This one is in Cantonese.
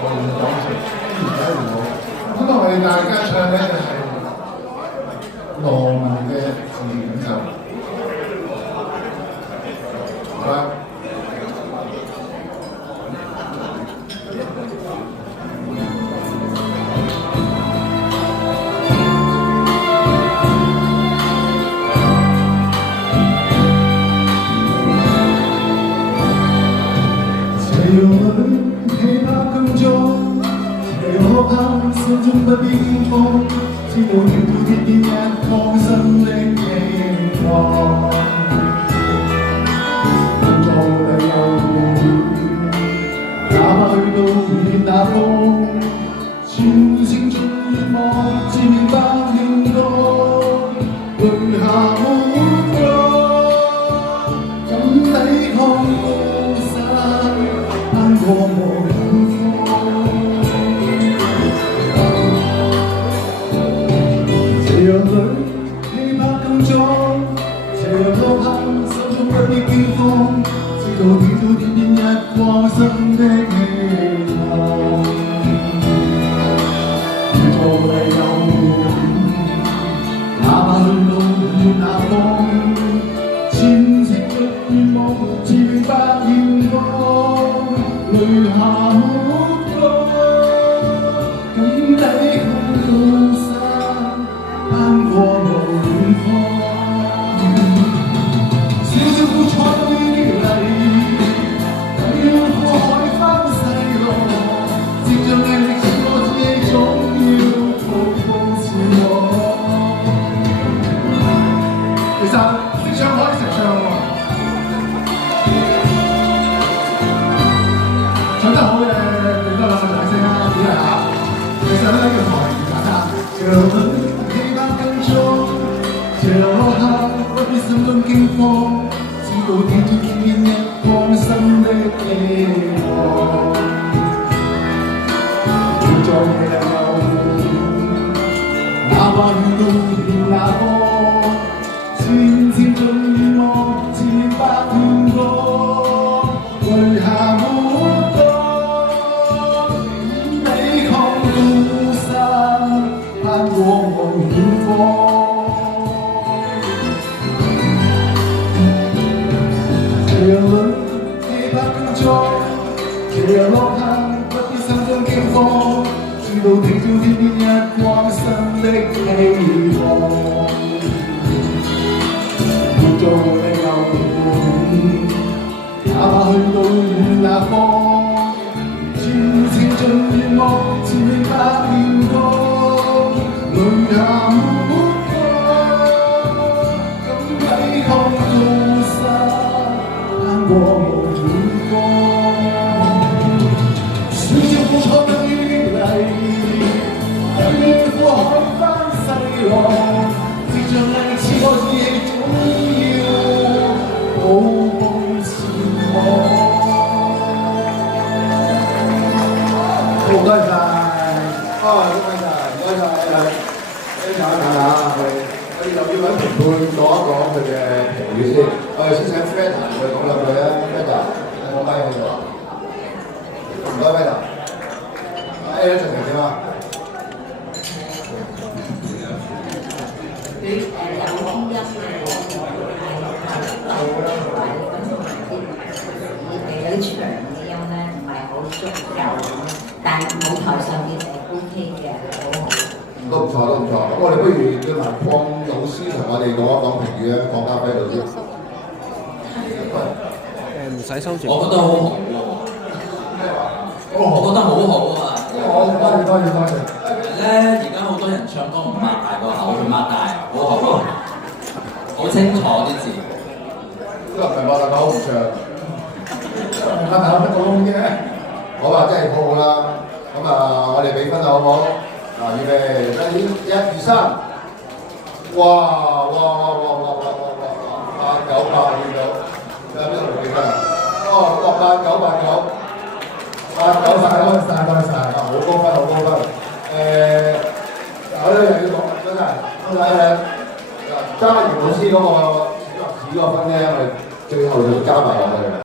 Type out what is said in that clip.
我哋講成而家我，本來我哋大家唱咧就係羅文嘅自演奏，好啦。有人黑怕更重，也我怕心中不變風，只道沿途跌跌一方心的希望。工作裏有哪怕去到遠那方，全城盡願望，只明白應該淚下沒光，怎抵抗高山？過無遠方，斜陽裏氣魄更壯，斜陽落下心中不必驚慌，知道點到點點一光心的希望。如無謂有哪怕去到遠那方，前程盡願望，自明白現光。淚下沒光，敢抵抗高山，攀過無遠方。少少苦楚都已經嚟，等於過海翻細浪，接著毅力似我自己，總要徒步前往。其實識唱可以識唱喎。唱得好嘅，俾多兩個掌聲啦，鼓勵下。其實呢個台唔簡單，這輪氣魄更重，這落下不必心中驚慌，知道點點點點一光心的希望。要做嘅有，哪怕遇到遠那方，前程盡願望，自明白願過，淚下沒。攀過無遠方，斜陽裏氣魄更壯，斜陽落下不必心中驚慌，知道聽到天邊一光心的希望。要做嘅有，哪怕去到遠那方，前程盡願望，自明白現光。淚下沒光，敢抵抗高山，攀過無遠方。少少苦楚等於嚟，等於過海翻細浪，接著毅力似我自己，總要步步前往。好，多謝多謝。睇下我哋又要揾評判講一講佢嘅評語先。我哋先請 Feta 佢講兩句啊 ，Feta， 我咪喺度啊，唔該 Feta。誒，一齊聽點啊？有啲音有啲長嘅音咧，唔係好足夠咁，但係舞台上面係 OK 嘅，好好。都唔錯，都唔錯。咁我哋不如叫埋鄺老師同我哋講一講評語啊，鄺家輝老師。唔使收住。我覺得好好喎。我覺得好好啊。好，多謝。咧，而家好多人唱歌唔擘大個口，佢擘大，好好，好清楚啲字。都唔係擘大個口唔唱，擘大口得個窿啫。好啊，真係好好啦。咁啊，我哋俾分好唔好？嗱，預備，一二三，哇！8989見到，有邊度記得啊？哦，8989，多謝，好高分，好高分。我咧又要講，真係，嘉賢老師嗰個小學史嗰個分咧，我哋最後就加埋落去。